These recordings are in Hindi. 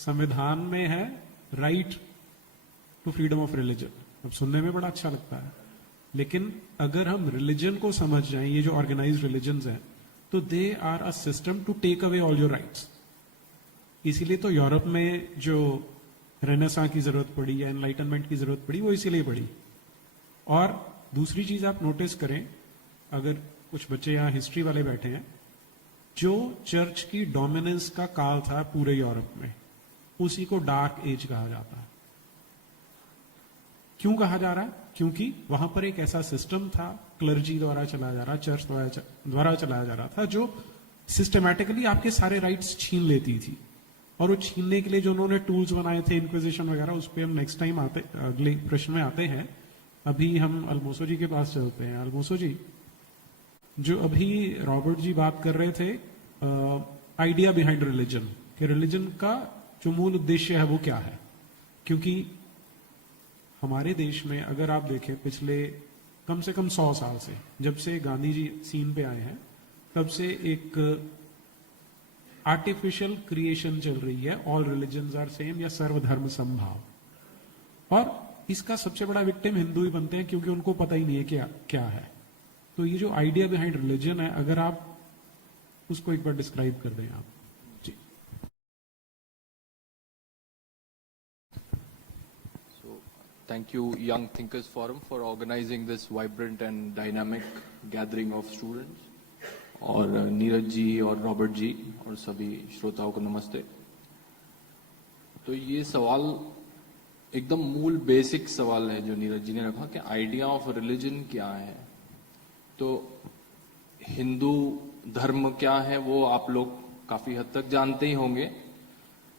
संविधान में है right to freedom of religion. अब सुनने में बड़ा अच्छा लगता है, लेकिन अगर हम रिलीजन को समझ जाएं, ये जो ऑर्गेनाइज्ड रिलीजन्स हैं, तो they are a system to take away all your rights. इसीलिए तो यूरोप में जो रेनेसां की जरूरत पड़ी या एनलाइटनमेंट की जरूरत पड़ी, वो इसीलिए पड़ी। और दूसरी चीज आप नोटिस करें, अगर कुछ बच्चे यहां हिस्ट्री वाले बैठे हैं, जो चर्च की डोमिनेंस का काल था पूरे यूरोप में, उसी को डार्क एज कहा जाता है। क्यों कहा जा रहा है? क्योंकि वहां पर एक ऐसा सिस्टम था, क्लर्जी द्वारा चलाया जा रहा, चर्च द्वारा चलाया जा रहा था, जो सिस्टमैटिकली आपके सारे राइट्स छीन लेती थी। और वो छीनने के लिए जो उन्होंने टूल्स बनाए थे, इंक्विजिशन वगैरह, उस पर हम नेक्स्ट टाइम अगले प्रश्न में आते हैं। अभी हम अल्मोसो जी के पास चलते हैं। अल्मोसो जी, जो अभी रॉबर्ट जी बात कर रहे थे आइडिया बिहाइंड रिलीजन, कि रिलीजन का जो मूल उद्देश्य है वो क्या है। क्योंकि हमारे देश में अगर आप देखें, पिछले कम से कम 100 साल से, जब से गांधी जी सीन पे आए हैं, तब से एक आर्टिफिशियल क्रिएशन चल रही है, ऑल रिलीजन्स आर सेम या सर्वधर्म समभाव। और इसका सबसे बड़ा विक्टिम हिंदू ही बनते हैं, क्योंकि उनको पता ही नहीं है क्या है। तो ये जो आइडिया बिहाइंड रिलीजन है, अगर आप उसको एक बार डिस्क्राइब कर दें आप जी। Thank you, Young Thinkers Forum, for organizing this vibrant and dynamic gathering of students. और नीरज जी और रॉबर्ट जी और सभी श्रोताओं को नमस्ते। तो ये सवाल एकदम मूल बेसिक सवाल है जो नीरज जी ने रखा कि आइडिया ऑफ रिलीजन क्या है। तो हिंदू धर्म क्या है वो आप लोग काफी हद तक जानते ही होंगे।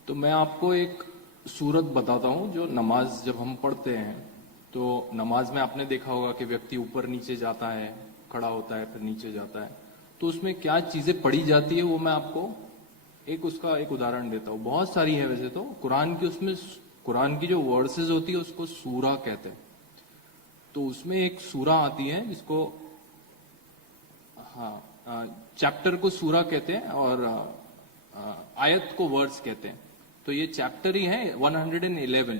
तो मैं आपको एक सूरत बताता हूं, जो नमाज जब हम पढ़ते हैं, तो नमाज में आपने देखा होगा कि व्यक्ति ऊपर नीचे जाता है, खड़ा होता है, फिर नीचे जाता है। तो उसमें क्या चीजें पढ़ी जाती है वो मैं आपको उसका एक उदाहरण देता हूँ। बहुत सारी है वैसे तो कुरान की, उसमें कुरान की जो वर्सेस होती है उसको सूरा कहते हैं। तो उसमें एक सूरा आती है जिसको चैप्टर को सूरा कहते हैं और आयत को वर्स कहते हैं। तो ये चैप्टर ही है 111।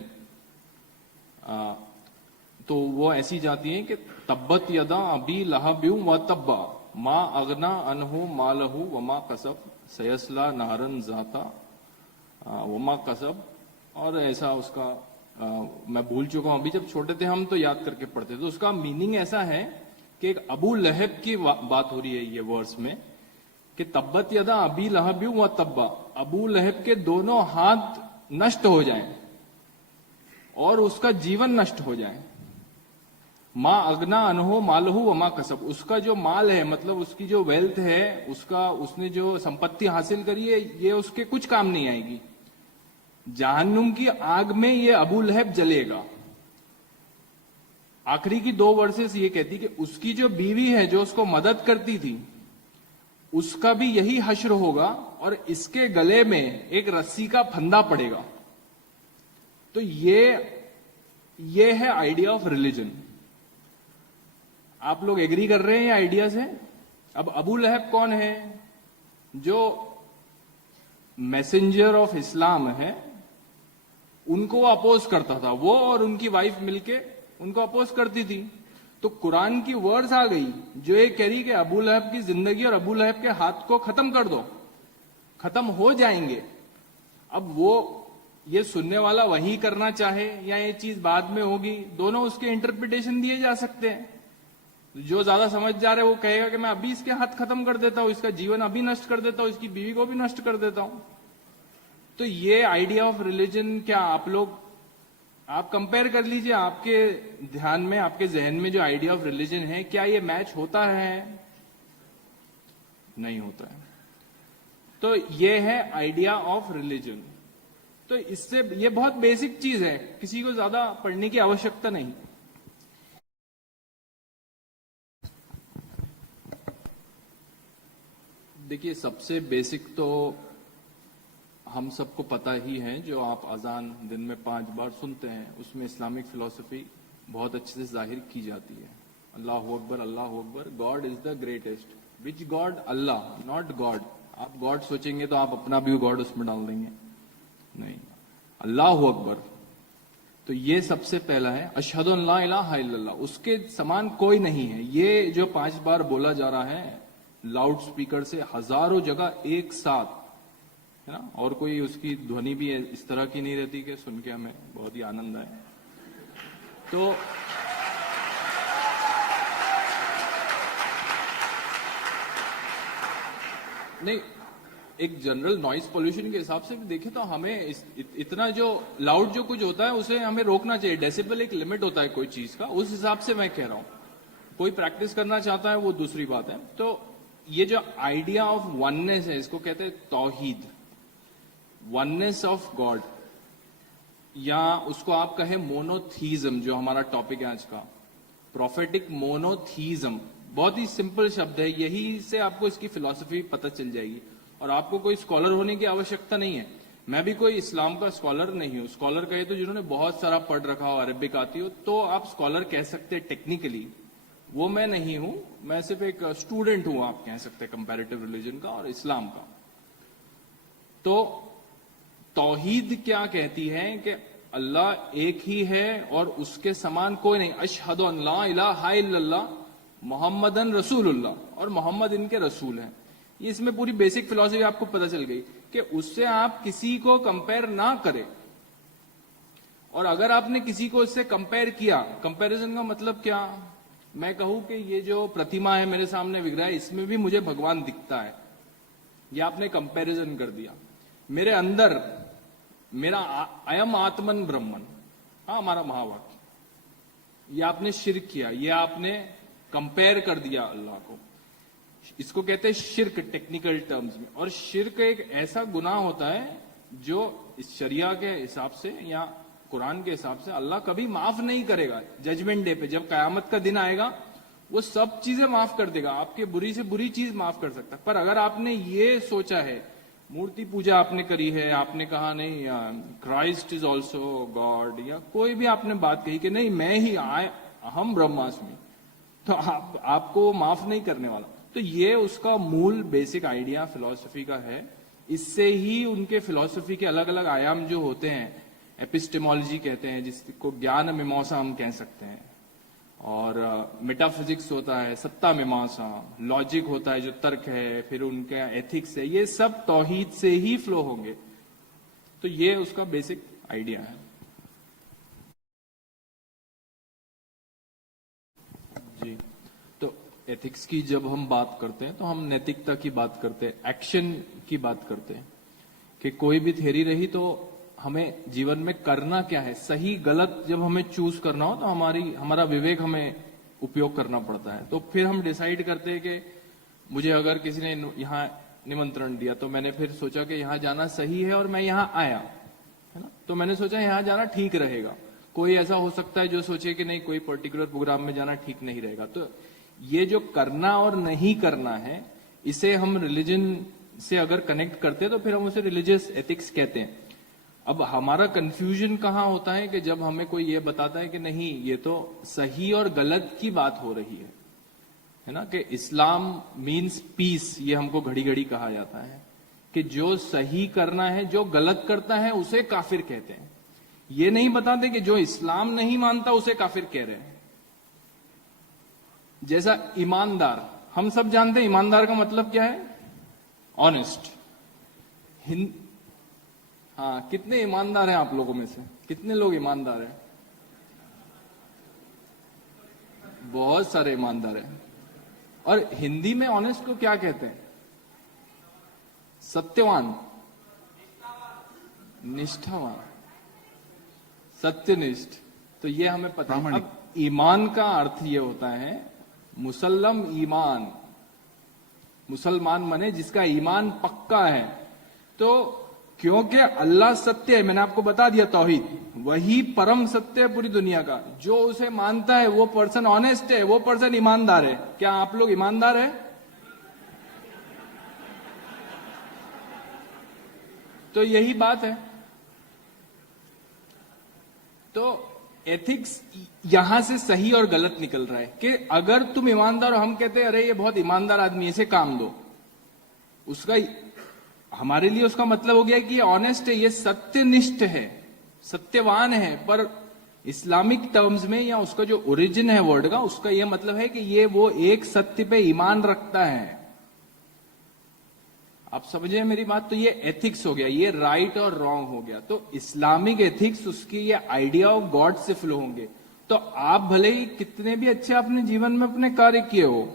तो वो ऐसी जाती है कि तब्बत यदा अबी लहब्यु व तब्बा मा अगना अनहु मालहु वमा कसब सयस्ला नारन जाता वमा कसब। और ऐसा उसका मैं भूल चुका हूं, अभी जब छोटे थे हम तो याद करके पढ़ते थे। तो उसका मीनिंग ऐसा है कि एक अबू लहब की बात हो रही है ये वर्स में, कि तब्बत यदा अबी लहब्यु व तब्बा, अबू लहब के दोनों हाथ नष्ट हो जाएं और उसका जीवन नष्ट हो जाए। माँ अगना अनहो मालहू व माँ कसब, उसका जो माल है, मतलब उसकी जो वेल्थ है, उसका उसने जो संपत्ति हासिल करी है, ये उसके कुछ काम नहीं आएगी। जहन्नुम की आग में ये अबू लहब जलेगा। आखिरी की 2 वर्सेस ये कहती कि उसकी जो बीवी है जो उसको मदद करती थी, उसका भी यही हश्र होगा और इसके गले में एक रस्सी का फंदा पड़ेगा। तो ये है आइडिया ऑफ रिलीजन। आप लोग एग्री कर रहे हैं ये आइडिया से? अब अबू लहब कौन है? जो मैसेंजर ऑफ इस्लाम है, उनको अपोज करता था। वो और उनकी वाइफ मिलके उनको अपोज करती थी। तो कुरान की वर्ड्स आ गई जो ये कह रही कि अबू लहब की जिंदगी और अबू लहब के हाथ को खत्म कर दो, खत्म हो जाएंगे। अब वो ये सुनने वाला वही करना चाहे या ये चीज बाद में होगी, दोनों उसके इंटरप्रिटेशन दिए जा सकते हैं। जो ज्यादा समझ जा रहे वो कहेगा कि मैं अभी इसके हाथ खत्म कर देता हूं, इसका जीवन अभी नष्ट कर देता हूं, इसकी बीवी को भी नष्ट कर देता हूं। तो ये आइडिया ऑफ रिलीजन क्या आप कंपेयर कर लीजिए, आपके ध्यान में, आपके जहन में जो आइडिया ऑफ रिलीजन है, क्या ये मैच होता है? नहीं होता है। तो ये है आइडिया ऑफ रिलीजन। तो इससे ये बहुत बेसिक चीज है, किसी को ज्यादा पढ़ने की आवश्यकता नहीं। देखिए, सबसे बेसिक तो हम सबको पता ही है, जो आप अजान दिन में 5 बार सुनते हैं, उसमें इस्लामिक फिलॉसफी बहुत अच्छे से जाहिर की जाती है। अल्लाहु अकबर, अल्लाहु Akbar, God is the greatest. Which God? Allah, not God. आप गॉड सोचेंगे तो आप अपना भी गॉड उसमें डाल देंगे, नहीं। अल्लाहु अकबर, तो ये सबसे पहला है। अशहदु अन ला इलाहा इल्लल्लाह, उसके समान कोई नहीं है। ये जो 5 बार बोला जा रहा है लाउड स्पीकर से हजारों जगह एक साथ, है ना, और कोई उसकी ध्वनि भी इस तरह की नहीं रहती कि सुन के हमें बहुत ही आनंद आए। तो नहीं, एक जनरल नॉइस पोल्यूशन के हिसाब से भी देखें तो हमें इतना जो लाउड जो कुछ होता है उसे हमें रोकना चाहिए। डेसिबल एक लिमिट होता है कोई चीज का, उस हिसाब से मैं कह रहा हूं। कोई प्रैक्टिस करना चाहता है वो दूसरी बात है। तो ये जो आइडिया ऑफ वननेस है, इसको कहते हैं तौहीद, वननेस ऑफ गॉड, या उसको आप कहें मोनोथीज्म, जो हमारा टॉपिक है आज का, प्रोफेटिक मोनोथीज्म। बहुत ही सिंपल शब्द है, यही से आपको इसकी फिलॉसफी पता चल जाएगी। और आपको कोई स्कॉलर होने की आवश्यकता नहीं है। मैं भी कोई इस्लाम का स्कॉलर नहीं हूं। स्कॉलर कहे तो जिन्होंने बहुत सारा पढ़ रखा हो, अरबिक आती हो, तो आप स्कॉलर कह सकते हैं टेक्निकली। वो मैं नहीं हूं, मैं सिर्फ एक स्टूडेंट हूं, आप कह सकते हैं, कंपैरेटिव रिलीजन का और इस्लाम का। तो तौहीद क्या कहती है कि अल्लाह एक ही है और उसके समान कोई नहीं। अशहदु अन ला इलाहा इल्लल्लाह मोहम्मदन रसूलुल्लाह, और मोहम्मद इनके रसूल हैं। ये इसमें पूरी बेसिक फिलॉसफी आपको पता चल गई कि उससे आप किसी को कंपेयर ना करें। और अगर आपने किसी को इससे कंपेयर किया, कंपैरिजन का मतलब क्या, मैं कहूं कि ये जो प्रतिमा है मेरे सामने विग्रह है, इसमें भी मुझे भगवान दिखता है, ये आपने कंपैरिजन कर दिया। मेरे अंदर मेरा अयम आत्मन ब्रह्मन, हाँ, हमारा महावाक्य, ये आपने शिर्क किया, ये आपने कंपेयर कर दिया अल्लाह को। इसको कहते हैं शिर्क टेक्निकल टर्म्स में। और शिर्क एक ऐसा गुनाह होता है जो इस शरिया के हिसाब से या कुरान के हिसाब से अल्लाह कभी माफ नहीं करेगा। जजमेंट डे पे जब कयामत का दिन आएगा वो सब चीजें माफ कर देगा, आपके बुरी से बुरी चीज माफ कर सकता है। पर अगर आपने ये सोचा है, मूर्ति पूजा आपने करी है, आपने कहा नहीं क्राइस्ट इज ऑल्सो गॉड, या कोई भी आपने बात कही कि नहीं मैं ही अहम ब्रह्मास्मि, तो आपको माफ नहीं करने वाला। तो ये उसका मूल बेसिक आइडिया फिलॉसफी का है। इससे ही उनके फिलॉसफी के अलग अलग आयाम जो होते हैं, एपिस्टेमोलॉजी कहते हैं, जिसको ज्ञान मीमांसा हम कह सकते हैं, और मेटाफिजिक्स होता है, सत्ता मीमांसा, लॉजिक होता है जो तर्क है, फिर उनका एथिक्स है, ये सब तौहीद से ही फ्लो होंगे। तो ये उसका बेसिक आइडिया है। जी, तो एथिक्स की जब हम बात करते हैं तो हम नैतिकता की बात करते हैं, एक्शन की बात करते हैं कि कोई भी थ्योरी रही तो हमें जीवन में करना क्या है, सही गलत जब हमें चूज करना हो तो हमारा विवेक हमें उपयोग करना पड़ता है। तो फिर हम डिसाइड करते हैं कि मुझे अगर किसी ने यहाँ निमंत्रण दिया तो मैंने फिर सोचा कि यहाँ जाना सही है और मैं यहाँ आया, है ना, तो मैंने सोचा यहाँ जाना ठीक रहेगा। कोई ऐसा हो सकता है जो सोचे कि नहीं कोई पर्टिकुलर प्रोग्राम में जाना ठीक नहीं रहेगा। तो ये जो करना और नहीं करना है, इसे हम रिलीजन से अगर कनेक्ट करते हैं तो फिर हम उसे रिलीजियस एथिक्स कहते हैं। अब हमारा कंफ्यूजन कहाँ होता है कि जब हमें कोई ये बताता है कि नहीं ये तो सही और गलत की बात हो रही है ना, कि इस्लाम मीन्स पीस, ये हमको घड़ी घड़ी कहा जाता है कि जो सही करना है, जो गलत करता है उसे काफिर कहते हैं। ये नहीं बताते कि जो इस्लाम नहीं मानता उसे काफिर कह रहे हैं। जैसा ईमानदार, हम सब जानते हैं ईमानदार का मतलब क्या है, ऑनेस्ट। हाँ, कितने ईमानदार हैं आप लोगों में से, कितने लोग ईमानदार हैं? बहुत सारे ईमानदार हैं। और हिंदी में ऑनेस्ट को क्या कहते हैं? सत्यवान, निष्ठावान, सत्यनिष्ठ। तो ये हमें पता है। अब ईमान का अर्थ ये होता है मुसल्लम ईमान, मुसलमान माने जिसका ईमान पक्का है। तो क्योंकि अल्लाह सत्य है, मैंने आपको बता दिया तौहीद, वही परम सत्य है पूरी दुनिया का। जो उसे मानता है वो पर्सन ऑनेस्ट है, वो पर्सन ईमानदार है। क्या आप लोग ईमानदार है? तो यही बात है। तो एथिक्स यहां से सही और गलत निकल रहा है कि अगर तुम ईमानदार हो, हम कहते हैं अरे ये बहुत ईमानदार आदमी, इसे काम दो, उसका हमारे लिए उसका मतलब हो गया कि ये ऑनेस्ट है, ये सत्यनिष्ठ है, सत्यवान है, पर इस्लामिक टर्म्स में या उसका जो ओरिजिन है वर्ड का, उसका यह मतलब है कि ये वो एक सत्य पे ईमान रखता है। आप समझे मेरी बात? तो ये एथिक्स हो गया, ये राइट और रॉन्ग हो गया। तो इस्लामिक एथिक्स उसकी ये आइडिया ऑफ गॉड से फ्लो होंगे। तो आप भले ही कितने भी अच्छे अपने जीवन में अपने कार्य किए हो,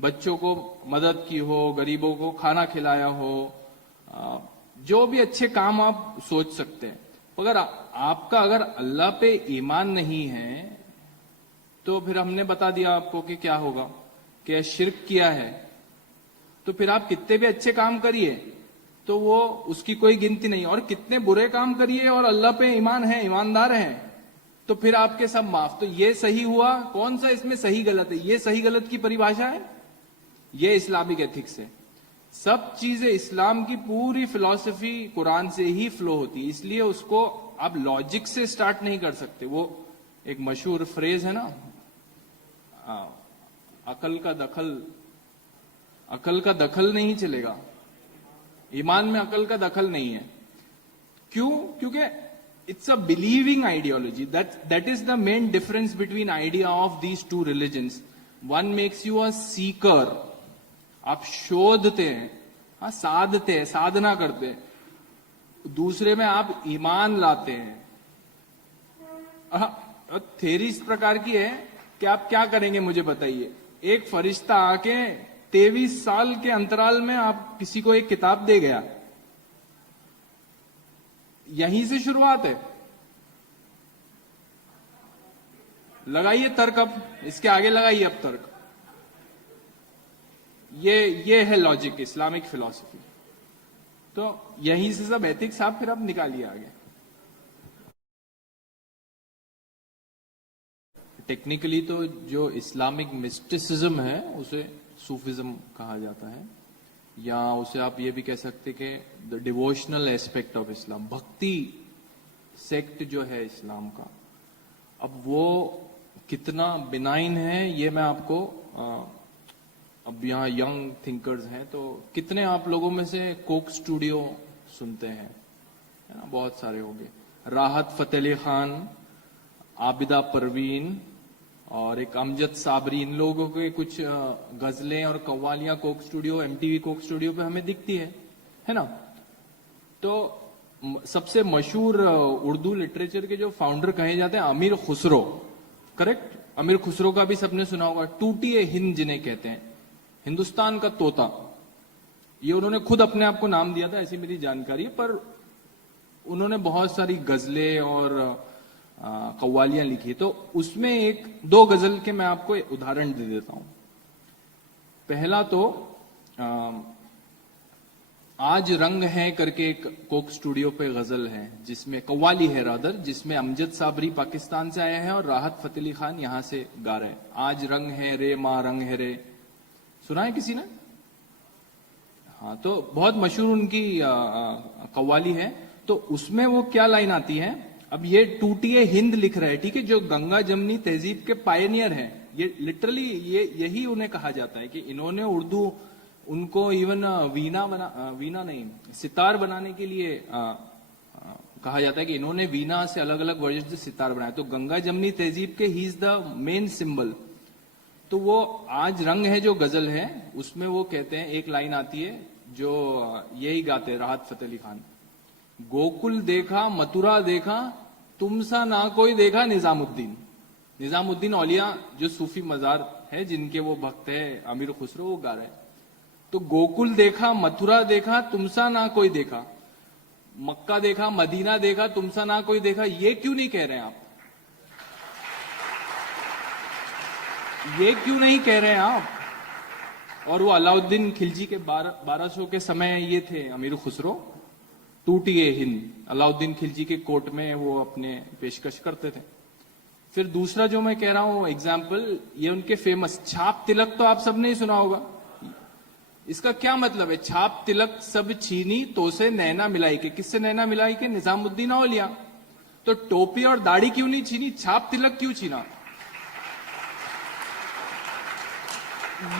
बच्चों को मदद की हो, गरीबों को खाना खिलाया हो, जो भी अच्छे काम आप सोच सकते हैं, अगर आपका अगर अल्लाह पे ईमान नहीं है तो फिर हमने बता दिया आपको कि क्या होगा, कि शिर्क किया है। तो फिर आप कितने भी अच्छे काम करिए तो वो उसकी कोई गिनती नहीं, और कितने बुरे काम करिए और अल्लाह पे ईमान है, ईमानदार हैं, तो फिर आपके सब माफ। तो ये सही हुआ, कौन सा इसमें सही गलत है? ये सही गलत की परिभाषा है, ये इस्लामिक एथिक्स है। सब चीजें इस्लाम की पूरी फिलॉसफी कुरान से ही फ्लो होती है, इसलिए उसको आप लॉजिक से स्टार्ट नहीं कर सकते। वो एक मशहूर फ्रेज है ना, अकल का दखल नहीं चलेगा, ईमान में अकल का दखल नहीं है। क्यों? क्योंकि it's a believing ideology. That is the main difference between idea of these two religions. One makes you अ सीकर, आप शोधते हैं, हाँ साधते हैं, साधना करते हैं। दूसरे में आप ईमान लाते हैं। थेरी इस प्रकार की है कि आप क्या करेंगे मुझे बताइए। एक फरिश्ता आके 23 साल के अंतराल में आप किसी को एक किताब दे गया, यहीं से शुरुआत है। लगाइए तर्क, अब इसके आगे लगाइए अब तर्क। ये है लॉजिक, इस्लामिक फिलॉसफी। तो यहीं से सब एथिक्स आप फिर अब निकालिए आगे। टेक्निकली तो जो इस्लामिक मिस्टिसिज्म है उसे सूफिज्म कहा जाता है, या उसे आप ये भी कह सकते कि the devotional aspect of Islam, भक्ति सेक्ट जो है इस्लाम का। अब वो कितना बिनाइन है ये मैं आपको अब यहाँ यंग थिंकर्स हैं तो कितने आप लोगों में से कोक स्टूडियो सुनते हैं? है ना, बहुत सारे होंगे। राहत फतेह अली खान, आबिदा परवीन और एक अमजद साबरी, इन लोगों के कुछ गजलें और कव्वालियां Coke Studio, MTV Coke Studio पे हमें दिखती है ना। तो सबसे मशहूर उर्दू लिटरेचर के जो फाउंडर कहे जाते हैं अमीर खुसरो, करेक्ट? अमीर खुसरो का भी सबने सुना होगा। टूटिए हिंद जिन्हें कहते हैं, हिंदुस्तान का तोता, ये उन्होंने खुद अपने आप को नाम दिया था, ऐसी मेरी जानकारी है। पर उन्होंने बहुत सारी गजलें और कव्वालियां लिखी। तो उसमें एक दो गजल के मैं आपको उदाहरण दे देता हूं। पहला तो आज रंग है करके एक कोक स्टूडियो पे गजल है, जिसमें कव्वाली है रादर, जिसमें अमजद साबरी पाकिस्तान से आए हैं और राहत फतेह अली खान यहां से गा रहे हैं। आज रंग है रे मां रंग है रे, सुना है किसी ने? हाँ, तो बहुत मशहूर उनकी कव्वाली है। तो उसमें वो क्या लाइन आती है, अब ये टूटिए हिंद लिख रहा है, ठीक है, जो गंगा जमनी तहजीब के पायनियर हैं, ये लिटरली यही उन्हें कहा जाता है कि इन्होंने उर्दू, उनको इवन वीणा नहीं, सितार बनाने के लिए कहा जाता है कि इन्होंने वीणा से अलग अलग वर्जन से सितार बनाया। तो गंगा जमनी तहजीब के he is the main symbol. तो वो आज रंग है जो गजल है, उसमें वो कहते हैं, एक लाइन आती है जो यही गाते हैं राहत फतेह अली खान, गोकुल देखा मथुरा देखा तुमसा ना कोई देखा निजामुद्दीन। निजामुद्दीन औलिया जो सूफी मजार है, जिनके वो भक्त है अमीर खुसरो, वो गा रहे हैं। तो गोकुल देखा मथुरा देखा तुमसा ना कोई देखा, मक्का देखा मदीना देखा तुमसा ना कोई देखा, ये क्यों नहीं कह रहे हैं आप? ये क्यों नहीं कह रहे हैं आप? और वो अलाउद्दीन खिलजी के 1200 के समय ये थे अमीर खुसरो, टूटिए हिंद, अलाउद्दीन खिलजी के कोर्ट में वो अपने पेशकश करते थे। फिर दूसरा जो मैं कह रहा हूं एग्जाम्पल, ये उनके फेमस छाप तिलक, तो आप सबने ही सुना होगा। इसका क्या मतलब है? छाप तिलक सब छीनी तो से नैना मिलाई के, किससे नैना मिलाई के? निजामुद्दीन औलिया। तो टोपी और दाढ़ी क्यों नहीं छीनी, छाप तिलक क्यों छीना?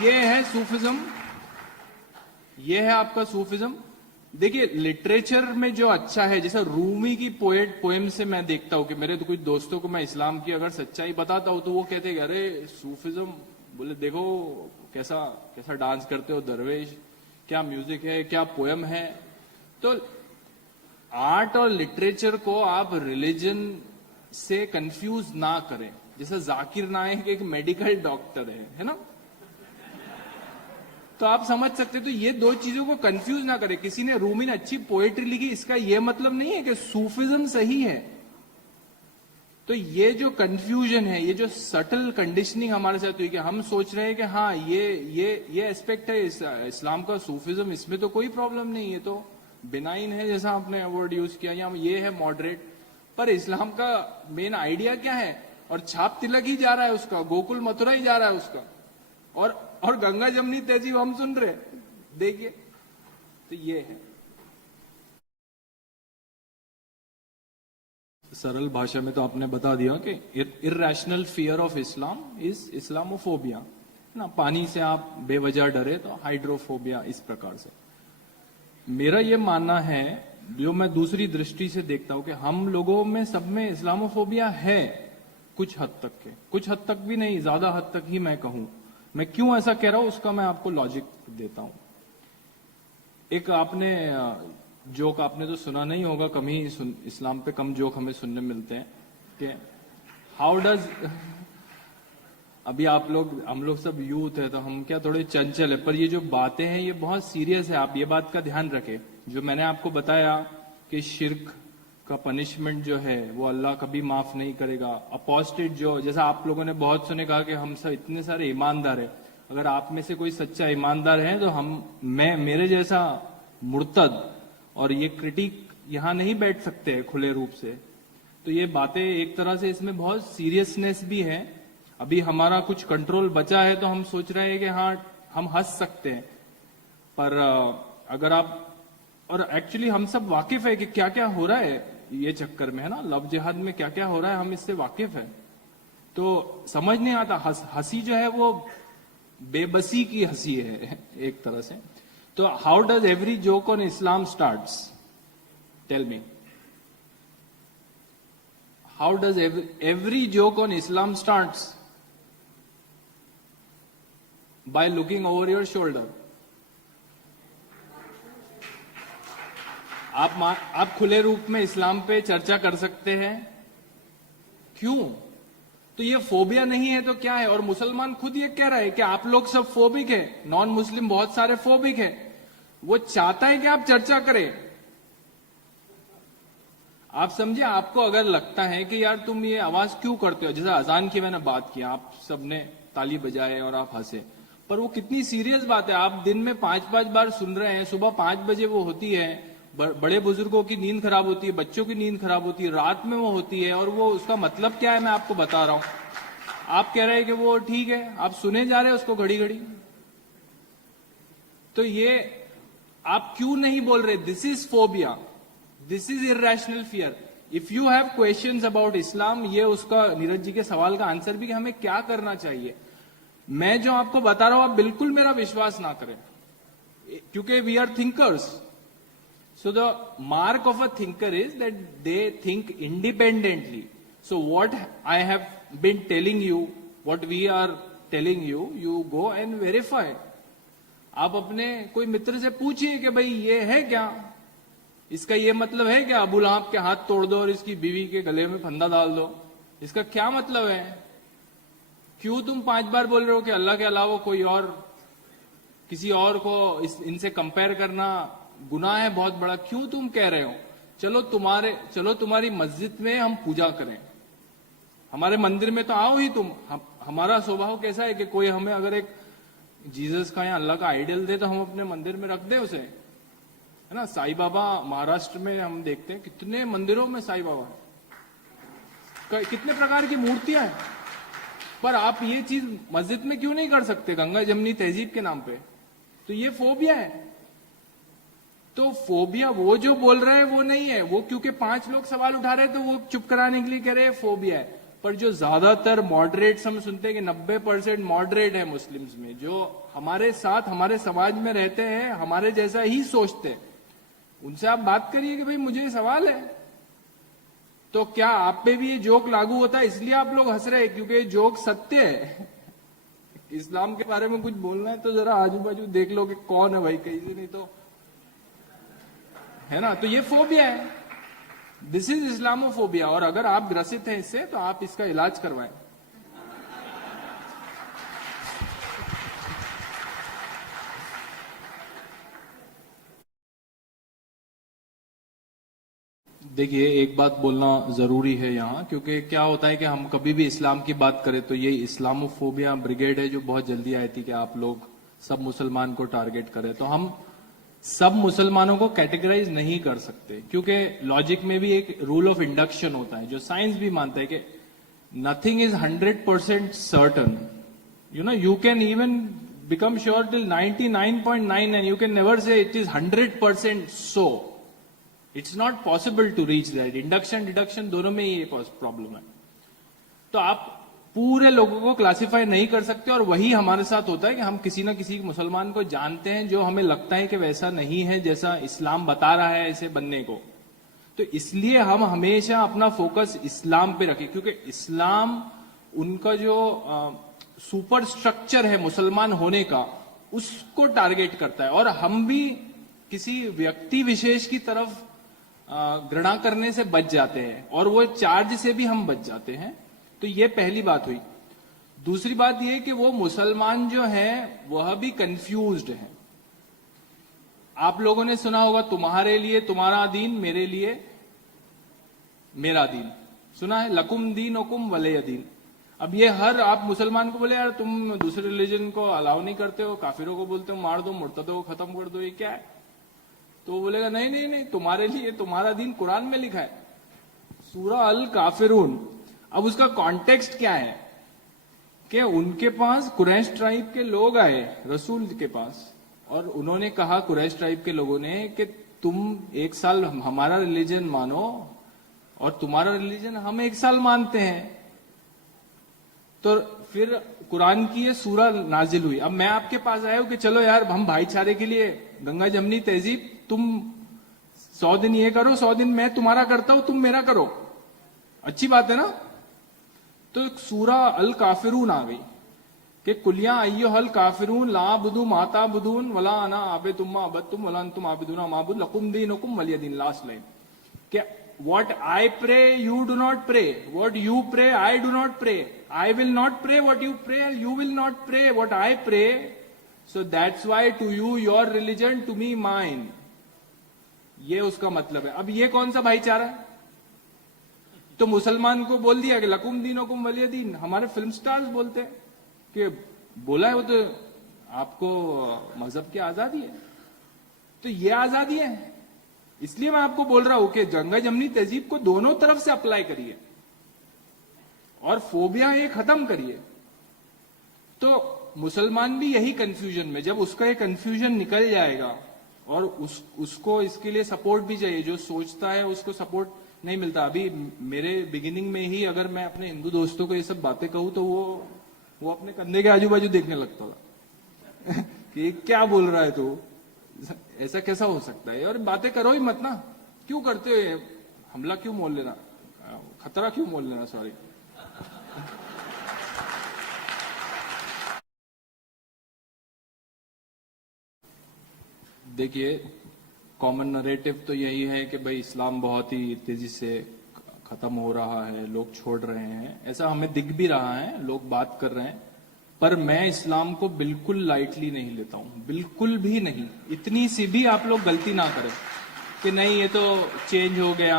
ये है सूफिज्म, ये है आपका सूफिज्म। देखिए लिटरेचर में जो अच्छा है, जैसे रूमी की पोएम से मैं देखता हूँ कि मेरे तो कुछ दोस्तों को मैं इस्लाम की अगर सच्चाई बताता हूँ तो वो कहते हैं कि अरे सूफिज्म, बोले देखो कैसा कैसा डांस करते हो दरवेश, क्या म्यूजिक है, क्या पोएम है। तो आर्ट और लिटरेचर को आप रिलीजन से कंफ्यूज ना करें। जैसे जाकिर नाइक एक मेडिकल डॉक्टर है ना, तो आप समझ सकते हैं। तो ये दो चीजों को कंफ्यूज ना करें। किसी ने रूमी ने अच्छी पोएट्री लिखी, इसका ये मतलब नहीं है कि सूफिज्म सही है। तो ये जो कंफ्यूजन है, ये जो सटल कंडीशनिंग हमारे साथ हुई कि हम सोच रहे हैं कि हाँ ये एस्पेक्ट है इस्लाम का, सूफिज्म, इसमें तो कोई प्रॉब्लम नहीं है, तो बिनाइन है जैसा आपने वर्ड यूज किया, या ये है मॉडरेट। पर इस्लाम का मेन आइडिया क्या है? और छाप तिलक ही जा रहा है उसका, गोकुल मथुरा ही जा रहा है उसका, और गंगा जमनी तहजीब हम सुन रहे। देखिए, तो ये है सरल भाषा में तो आपने बता दिया कि irrational fear of Islam is Islamophobia ना। पानी से आप बेवजह डरे तो हाइड्रोफोबिया, इस प्रकार से। मेरा ये मानना है, जो मैं दूसरी दृष्टि से देखता हूं, कि हम लोगों में सब में इस्लामोफोबिया है कुछ हद तक के, कुछ हद तक भी नहीं, ज्यादा हद तक ही मैं कहूं। मैं क्यों ऐसा कह रहा हूं उसका मैं आपको लॉजिक देता हूं। एक आपने जोक आपने तो सुना नहीं होगा, कम ही इस्लाम पे कम जोक हमें सुनने मिलते हैं कि हाउ डज, अभी हम लोग सब यूथ है तो हम क्या थोड़े चंचल है, पर ये जो बातें हैं ये बहुत सीरियस है। आप ये बात का ध्यान रखें। जो मैंने आपको बताया कि शिर्क का पनिशमेंट जो है वो अल्लाह कभी माफ नहीं करेगा। अपोस्टेट जो, जैसा आप लोगों ने बहुत सुने कहा कि हम सब इतने सारे ईमानदार है, अगर आप में से कोई सच्चा ईमानदार है तो मेरे जैसा मुर्तद और ये क्रिटिक यहां नहीं बैठ सकते हैं खुले रूप से। तो ये बातें एक तरह से, इसमें बहुत सीरियसनेस भी है। अभी हमारा कुछ कंट्रोल बचा है तो हम सोच रहे हैं कि हाँ हम हंस सकते हैं, पर अगर आप, और एक्चुअली हम सब वाकिफ है कि क्या क्या हो रहा है ये चक्कर में, है ना, लव जिहाद में क्या क्या हो रहा है, हम इससे वाकिफ है। तो समझ नहीं आता, हंसी जो है वो बेबसी की हंसी है एक तरह से। तो how does every joke on Islam starts? Tell me, how does every joke on Islam starts? By looking over your shoulder. आप खुले रूप में इस्लाम पे चर्चा कर सकते हैं, क्यों? तो ये फोबिया नहीं है तो क्या है? और मुसलमान खुद ये कह रहा है कि आप लोग सब फोबिक है, नॉन मुस्लिम बहुत सारे फोबिक है। वो चाहता है कि आप चर्चा करें। आप समझे, आपको अगर लगता है कि यार तुम ये आवाज क्यों करते हो, जैसा अजान की मैंने बात की, आप सबने ताली बजाए और आप हंसे, पर वो कितनी सीरियस बात है। आप दिन में 5-5 बार सुन रहे हैं, सुबह 5 बजे वो होती है, बड़े बुजुर्गों की नींद खराब होती है, बच्चों की नींद खराब होती है, रात में वो होती है, और वो उसका मतलब क्या है मैं आपको बता रहा हूं। आप कह रहे हैं कि वो ठीक है, आप सुने जा रहे हैं उसको घड़ी घड़ी। तो ये आप क्यों नहीं बोल रहे? This is phobia, this is irrational fear. If you have questions about Islam, ये उसका नीरज जी के सवाल का आंसर भी कि हमें क्या करना चाहिए। मैं जो आपको बता रहा हूं आप बिल्कुल मेरा विश्वास ना करें, क्योंकि we are thinkers. So the mark of a thinker is that they think independently. So what I have been telling you, what we are telling you, you go and verify. आप अपने कोई मित्र से पूछिए कि भाई ये है क्या, इसका ये मतलब है क्या, अबू लहब के हाथ तोड़ दो और इसकी बीवी के गले में फंदा डाल दो, इसका क्या मतलब है? क्यों तुम 5 बार बोल रहे हो कि अल्लाह के अलावा कोई और, किसी और को इनसे कंपेयर करना गुनाह है बहुत बड़ा? क्यों तुम कह रहे हो? चलो तुम्हारी मस्जिद में हम पूजा करें, हमारे मंदिर में तो आओ ही तुम। हमारा स्वभाव कैसा है कि कोई हमें अगर एक जीसस का या अल्लाह का आइडियल दे तो हम अपने मंदिर में रख दे उसे, है ना। साईं बाबा महाराष्ट्र में हम देखते हैं कितने मंदिरों में साईं बाबा है, कितने प्रकार की मूर्तियां हैं, पर आप ये चीज मस्जिद में क्यों नहीं कर सकते गंगा जमनी तहजीब के नाम पे? तो ये फोबिया है। तो फोबिया वो जो बोल रहे हैं वो नहीं है, वो क्योंकि 5 लोग सवाल उठा रहे हैं तो वो चुप कराने के लिए कह रहे हैं फोबिया है। पर जो ज्यादातर मॉडरेट्स हम सुनते हैं कि 90% मॉडरेट है मुस्लिम्स में, जो हमारे साथ हमारे समाज में रहते हैं, हमारे जैसा ही सोचते हैं, उनसे आप बात करिए कि भाई मुझे ये सवाल है, तो क्या आप पे भी ये जोक लागू होता है? इसलिए आप लोग हंस रहे हैं क्योंकि ये जोक सत्य है। इस्लाम के बारे में कुछ बोलना है तो जरा आजू बाजू देख लो कि कौन है भाई, कहीं से नहीं तो, है ना? तो ये फोबिया है, दिस इज इस्लामोफोबिया। और अगर आप ग्रसित हैं इससे तो आप इसका इलाज करवाएं। देखिए, एक बात बोलना जरूरी है यहाँ, क्योंकि क्या होता है कि हम कभी भी इस्लाम की बात करें तो ये इस्लामोफोबिया ब्रिगेड है जो बहुत जल्दी आई थी कि आप लोग सब मुसलमान को टारगेट करें। तो हम सब मुसलमानों को कैटेगराइज नहीं कर सकते, क्योंकि लॉजिक में भी एक रूल ऑफ इंडक्शन होता है जो साइंस भी मानता है कि nothing is 100% certain. you can even become sure till 99.9 and you can never say it is 100% so. It's not possible to reach that. Induction deduction दोनों में ये प्रॉब्लम है। तो आप पूरे लोगों को क्लासिफाई नहीं कर सकते, और वही हमारे साथ होता है कि हम किसी ना किसी मुसलमान को जानते हैं जो हमें लगता है कि वैसा नहीं है जैसा इस्लाम बता रहा है ऐसे बनने को। तो इसलिए हम हमेशा अपना फोकस इस्लाम पे रखें, क्योंकि इस्लाम उनका जो सुपर स्ट्रक्चर है मुसलमान होने का, उसको टारगेट करता है। और हम भी किसी व्यक्ति विशेष की तरफ घृणा करने से बच जाते हैं, और वो चार्ज से भी हम बच जाते हैं। तो ये पहली बात हुई। दूसरी बात ये कि वो मुसलमान जो है वह भी कंफ्यूज्ड है। आप लोगों ने सुना होगा, तुम्हारे लिए तुम्हारा दीन, मेरे लिए मेरा दीन। सुना है, लकुम दीन ओकुम वलिय दीन। अब ये हर आप मुसलमान को बोले यार तुम दूसरे रिलीजन को अलाउ नहीं करते हो, काफिरों को बोलते हो मार दो, मुर्तदों को खत्म कर दो, ये क्या है? तो वो बोलेगा नहीं नहीं नहीं, तुम्हारे लिए तुम्हारा दीन कुरान में लिखा है, सूरा अल काफिरून। अब उसका कॉन्टेक्स्ट क्या है कि उनके पास कुरैश ट्राइब के लोग आए रसूल के पास, और उन्होंने कहा कुरैश ट्राइब के लोगों ने कि तुम एक साल हमारा रिलीजन मानो और तुम्हारा रिलीजन हम एक साल मानते हैं। तो फिर कुरान की ये सूरा नाजिल हुई। अब मैं आपके पास आया हूं कि चलो यार हम भाईचारे के लिए गंगा जमनी तहजीब, तुम 100 दिन ये करो, 100 दिन मैं तुम्हारा करता हूं, तुम मेरा करो, अच्छी बात है ना? तो सूरा अल काफिरून आ गई कि कुलिया अय्यो हल काफिरून ला बुदू माता बुदून वला अना आबे तुम आबद तुम वला तुम आबिदूना माबुद लकुम दीन हुकुम वलिय दीन। लास्ट लाइन कि what I pray you do not pray, what you pray I do not pray, I will not pray what you pray, you will not pray what I pray, so that's why to you your religion, to me mine। ये उसका मतलब है। अब ये कौन सा भाईचारा है? तो मुसलमान को बोल दिया कि लकुम दीनुकुम वलिय दीन। हमारे फिल्म स्टार्स बोलते हैं कि बोला है वो तो आपको मजहब की आजादी है। तो ये आजादी है, इसलिए मैं आपको बोल रहा हूं कि गंगा जमनी तहजीब को दोनों तरफ से अप्लाई करिए और फोबिया ये खत्म करिए। तो मुसलमान भी यही कंफ्यूजन में, जब उसका ये कंफ्यूजन निकल जाएगा और उसको इसके लिए सपोर्ट भी चाहिए, जो सोचता है उसको सपोर्ट नहीं मिलता। अभी मेरे बिगिनिंग में ही अगर मैं अपने हिंदू दोस्तों को ये सब बातें कहूं तो वो अपने कंधे के आजू बाजू देखने लगता था कि क्या बोल रहा है, तो ऐसा कैसा हो सकता है? और बातें करो ही मत ना, क्यों करते हो ये? हमला क्यों मोल लेना, खतरा क्यों मोल लेना? सॉरी। देखिए, कॉमन नरेटिव तो यही है कि भाई इस्लाम बहुत ही तेजी से खत्म हो रहा है, लोग छोड़ रहे हैं, ऐसा हमें दिख भी रहा है, लोग बात कर रहे हैं। पर मैं इस्लाम को बिल्कुल लाइटली नहीं लेता हूं, बिल्कुल भी नहीं। इतनी सी भी आप लोग गलती ना करें कि नहीं ये तो चेंज हो गया,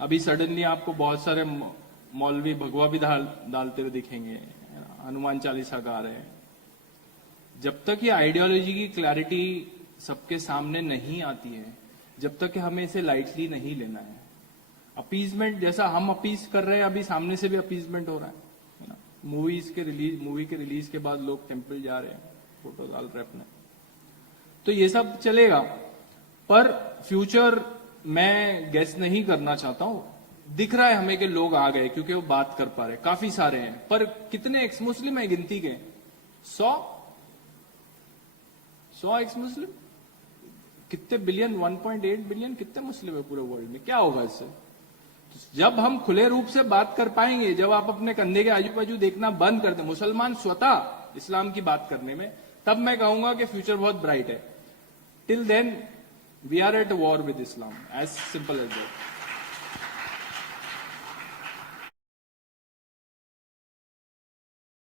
अभी सडनली आपको बहुत सारे मौलवी भगवा भी डालते हुए दिखेंगे, हनुमान चालीसा गा रहे हैं। जब तक ये आइडियोलॉजी की क्लैरिटी सबके सामने नहीं आती है, जब तक हमें इसे लाइटली नहीं लेना है। अपीजमेंट जैसा हम अपीज कर रहे हैं, अभी सामने से भी अपीजमेंट हो रहा है ना? मूवी के रिलीज के बाद लोग टेम्पल जा रहे हैं, फोटो डाल रहे अपने, तो ये सब चलेगा। पर फ्यूचर मैं गेस नहीं करना चाहता हूं। दिख रहा है हमें कि लोग आ गए क्योंकि वो बात कर पा रहे, काफी सारे हैं। पर कितने एक्स मुस्लिम है गिनती के? 100 एक्स मुस्लिम। कितने बिलियन, 1.8 बिलियन कितने मुस्लिम है पूरे वर्ल्ड में, क्या होगा इससे? तो जब हम खुले रूप से बात कर पाएंगे, जब आप अपने कंधे के आजू बाजू देखना बंद कर दें, मुसलमान स्वतः इस्लाम की बात करने में, तब मैं कहूंगा कि फ्यूचर बहुत ब्राइट है. Till then we are at war with Islam, as simple as that.